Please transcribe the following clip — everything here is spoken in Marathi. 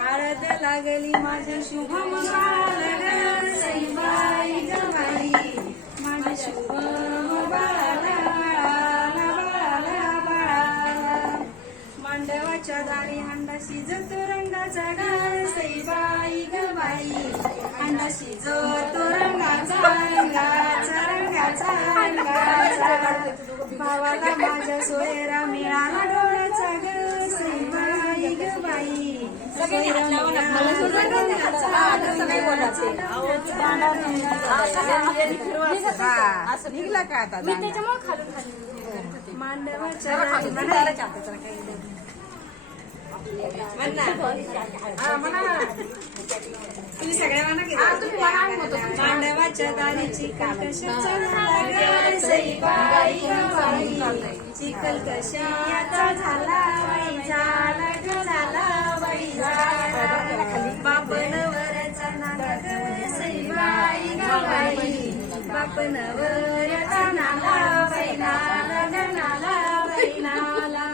हळद लागली माझ्या शुभ मंगळाला सईबाई ग बाई माझ्या शुभ मांडवाच्या दारी हांडा शिजतो रंगाचा ग सईबाई ग बाई हांडा शिजतो रंगाचा रंगाचा भावाला माझ्या सोयरा मिळाला डोळ्याचा ग सईबाई ग बाई निघला का आता मांडवाच्या मांडवाच्या दारीची कशाचा सईबाई चिखल कशाचा झाला बाई झाला ग झाला बाई बापनवरचा नाला ग सईबाई ग बाई बापनवरचा नाला बाई नाला ग नाला बाई नाला